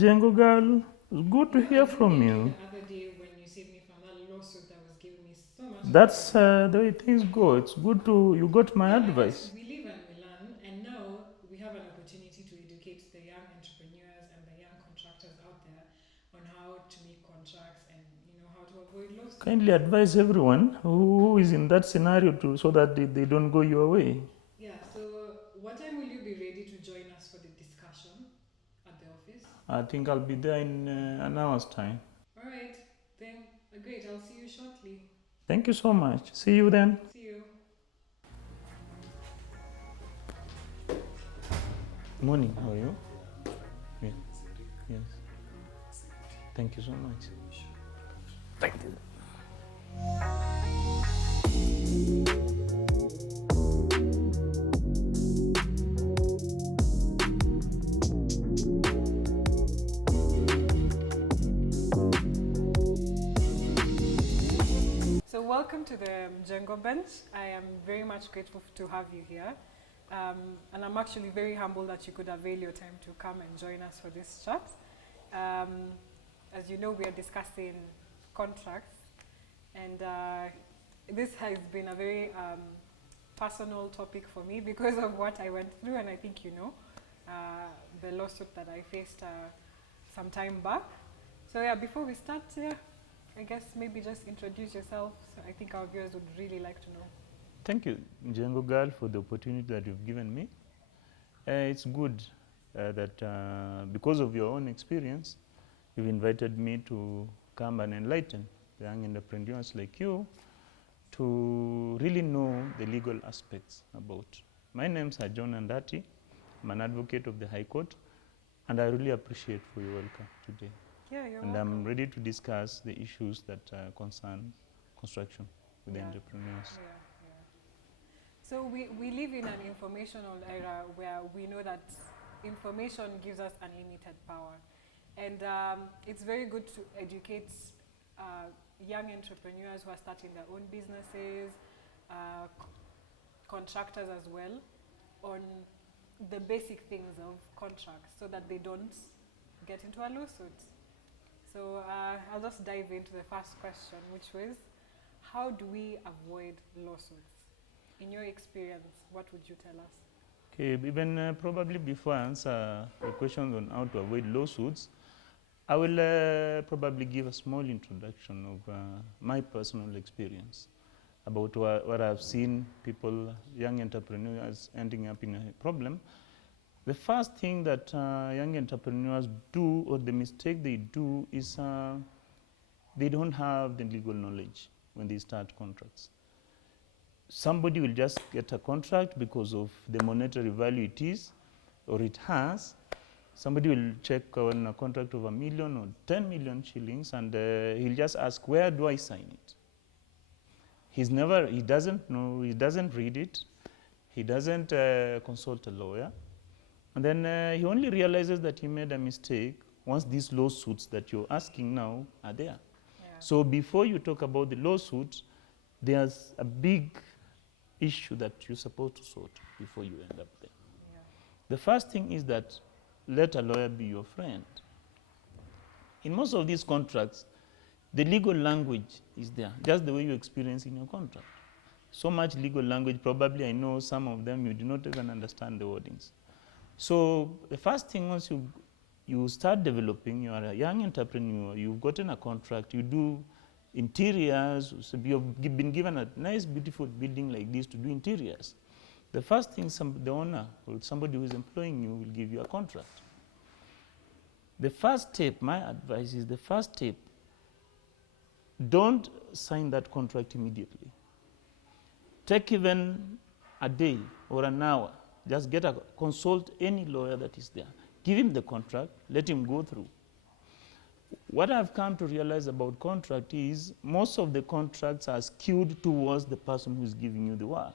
Jengo girl, it's good to hear from you. The other day when you saved me from that lawsuit that was giving me so much. That's the way things go. It's good to you got my advice. We live and we learn, and now we have an opportunity to educate the young entrepreneurs and the young contractors out there on how to make contracts and how to avoid lawsuits. Kindly advise everyone who is in that scenario so that they don't go your way. Yeah. So, what time will you be ready to join us for the discussion at the office? I think I'll be there in an hour's time. All right. Then, great. I'll see you shortly. Thank you so much. See you then. See you. Morning. How are you? Yeah. Yes. Thank you so much. Thank you. So welcome to the MJENGOBENCH. I am very much grateful to have you here. And I'm actually very humbled that you could avail your time to come and join us for this chat. As you know, we are discussing contracts, and this has been a very personal topic for me because of what I went through, and I think you know, the lawsuit that I faced some time back. So yeah, before we start, I guess maybe just introduce yourself. So I think our viewers would really like to know. Thank you, Jengo girl, for the opportunity that you've given me. It's good that because of your own experience, you've invited me to come and enlighten the young entrepreneurs like you to really know the legal aspects about. My name's John Andati. I'm an advocate of the High Court, and I really appreciate for your welcome today. Yeah, you're and welcome. I'm ready to discuss the issues that concern construction with the entrepreneurs. Yeah. So we live in an informational era where we know that information gives us unlimited power. And it's very good to educate young entrepreneurs who are starting their own businesses, contractors as well, on the basic things of contracts so that they don't get into a lawsuit. So I'll just dive into the first question, which was, how do we avoid lawsuits? In your experience, what would you tell us? Okay, even probably before I answer the questions on how to avoid lawsuits, I will probably give a small introduction of my personal experience about what I've seen people, young entrepreneurs ending up in a problem. The first thing that young entrepreneurs do, or the mistake they do, is they don't have the legal knowledge when they start contracts. Somebody will just get a contract because of the monetary value it is, or it has. Somebody will check on a contract of $1 million or 10 million shillings, and he'll just ask, where do I sign it? He doesn't know, he doesn't read it, he doesn't consult a lawyer. And then he only realizes that he made a mistake once these lawsuits that you're asking now are there. Yeah. So before you talk about the lawsuits, there's a big issue that you're supposed to sort before you end up there. Yeah. The first thing is that let a lawyer be your friend. In most of these contracts, the legal language is there, just the way you experience in your contract. So much legal language, probably I know some of them you do not even understand the wordings. So the first thing, once you start developing, you are a young entrepreneur, you've gotten a contract, you do interiors, so you've been given a nice, beautiful building like this to do interiors. The first thing, the owner or somebody who is employing you will give you a contract. The first step, my advice is the first step, don't sign that contract immediately. Take even a day or an hour. Just consult any lawyer that is there. Give him the contract, let him go through. What I've come to realize about contract is most of the contracts are skewed towards the person who is giving you the work.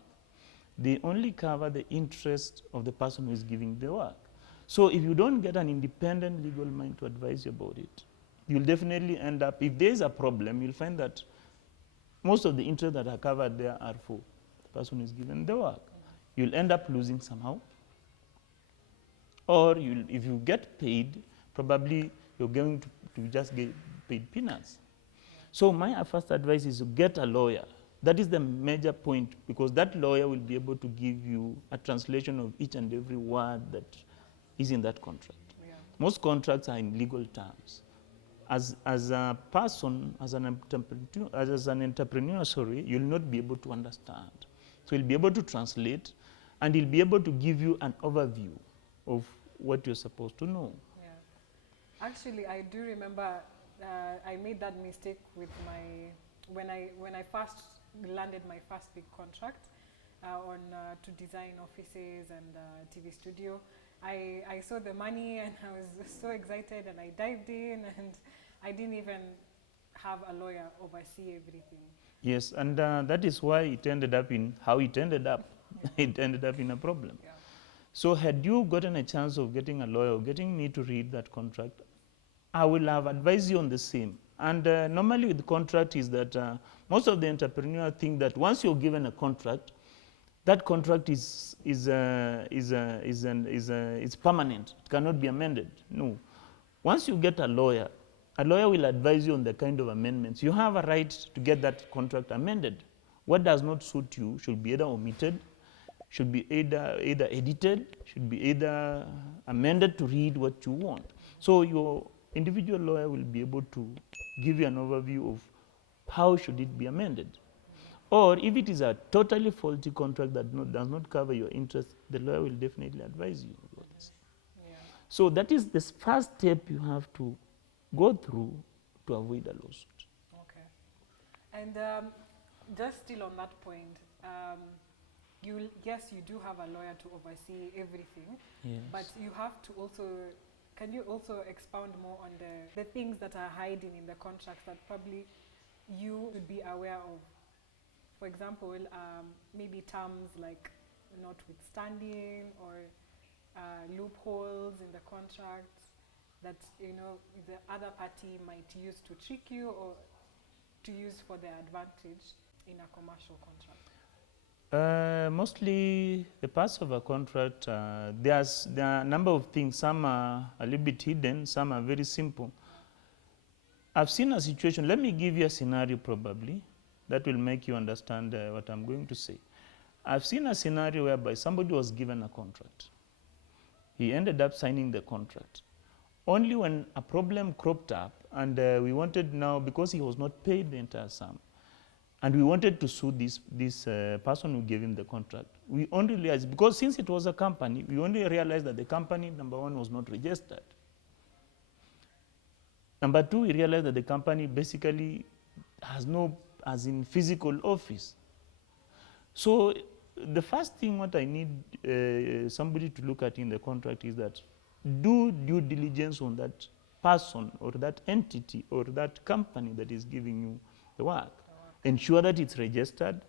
They only cover the interest of the person who is giving the work. So if you don't get an independent legal mind to advise you about it, you'll definitely end up, if there's a problem, you'll find that most of the interests that are covered there are for the person who is given the work. You'll end up losing somehow. Or if you get paid, probably you're going to just get paid peanuts. So my first advice is to get a lawyer. That is the major point, because that lawyer will be able to give you a translation of each and every word that is in that contract. Yeah. Most contracts are in legal terms. As a person, as an entrepreneur, sorry, you'll not be able to understand. So you'll be able to translate, and he'll be able to give you an overview of what you're supposed to know. Yeah. Actually, I do remember I made that mistake with when I first landed my first big contract to design offices and TV studio. I saw the money and I was so excited, and I dived in, and I didn't even have a lawyer oversee everything. Yes, and that is why it ended up in how it ended up. Yeah. It ended up in a problem. Yeah. So had you gotten a chance of getting a lawyer or getting me to read that contract, I will have advised you on the same. And normally with the contract is that most of the entrepreneurs think that once you're given a contract, that contract is permanent. It cannot be amended. No. Once you get a lawyer will advise you on the kind of amendments. You have a right to get that contract amended. What does not suit you should be either omitted, should be either edited, should be either amended to read what you want. So your individual lawyer will be able to give you an overview of how should it be amended. Or if it is a totally faulty contract that does not cover your interest, the lawyer will definitely advise you about this. Yeah. So that is the first step you have to go through to avoid a lawsuit. Okay. And just still on that point, yes, you do have a lawyer to oversee everything, Yes. but you have to also, can you also expound more on the things that are hiding in the contracts that probably you would be aware of? For example, maybe terms like notwithstanding, or loopholes in the contracts that the other party might use to trick you or to use for their advantage in a commercial contract. Mostly the parts of a contract, there are a number of things. Some are a little bit hidden, some are very simple. I've seen a situation, let me give you a scenario probably, that will make you understand what I'm going to say. I've seen a scenario whereby somebody was given a contract. He ended up signing the contract. Only when a problem cropped up, and we wanted now, because he was not paid the entire sum, and we wanted to sue this person who gave him the contract, we only realized, because since it was a company, we only realized that the company, number one, was not registered. Number two, we realized that the company basically has no, as in physical office. So the first thing what I need somebody to look at in the contract is that do due diligence on that person or that entity or that company that is giving you the work. Ensure that it's registered,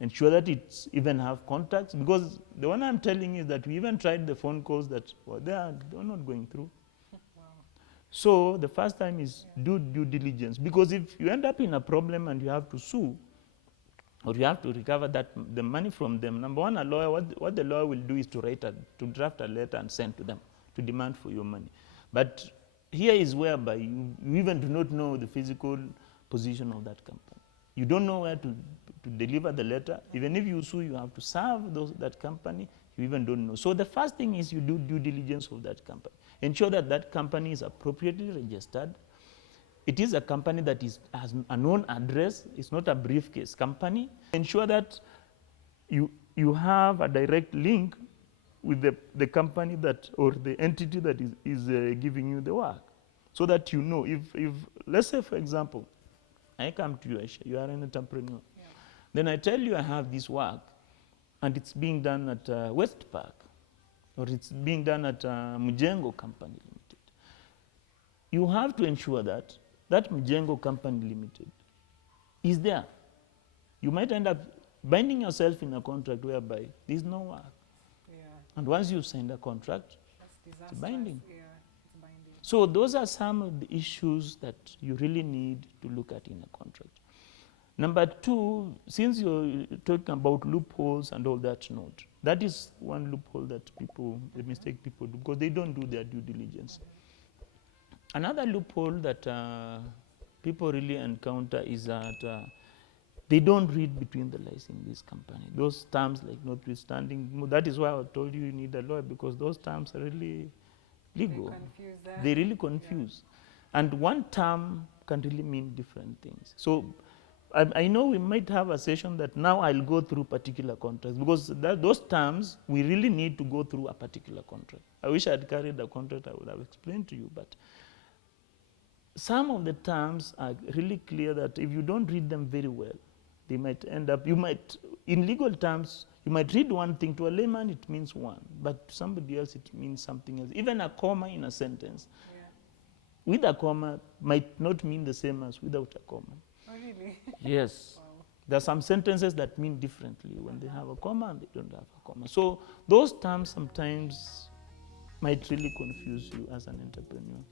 ensure that it's even have contacts, because the one I'm telling you is that we even tried the phone calls that they're not going through. Wow. So the first time is do due diligence, because if you end up in a problem and you have to sue, or you have to recover the money from them, number one, a lawyer, what the lawyer will do is to draft a letter and send to them to demand for your money. But here is whereby you even do not know the physical position of that company. You don't know where to deliver the letter. Even if you sue, you have to serve that company. You even don't know. So the first thing is you do due diligence of that company. Ensure that that company is appropriately registered. It is a company that has a known address. It's not a briefcase company. Ensure that you have a direct link with the company that, or the entity that is giving you the work, so that you know if let's say, for example, I come to you, Aisha, you are an entrepreneur. Yeah. Then I tell you I have this work, and it's being done at WESTPARK, or it's being done at MJENGO Company Limited. You have to ensure that that MJENGO Company Limited is there. You might end up binding yourself in a contract whereby there is no work. Yeah. And once you sign the contract, That's it's binding. Yeah, it's binding. So those are some of the issues that you really need to look at in a contract. Number two, since you're talking about loopholes and all that note, that is one loophole that the mistake people do, because they don't do their due diligence. Another loophole that people really encounter is that they don't read between the lines in this company. Those terms like notwithstanding, that is why I told you need a lawyer, because those terms are really legal. They really confuse. Yeah. And one term can really mean different things. So I know we might have a session that now I'll go through particular contracts, because those terms, we really need to go through a particular contract. I wish I had carried the contract, I would have explained to you, but some of the terms are really clear that if you don't read them very well, they might end up, you might, in legal terms, you might read one thing. To a layman, it means one, but to somebody else, it means something else. Even a comma in a sentence, with a comma, might not mean the same as without a comma. Oh, really? Yes. Wow. There are some sentences that mean differently when they have a comma and they don't have a comma. So those terms sometimes might really confuse you as an entrepreneur.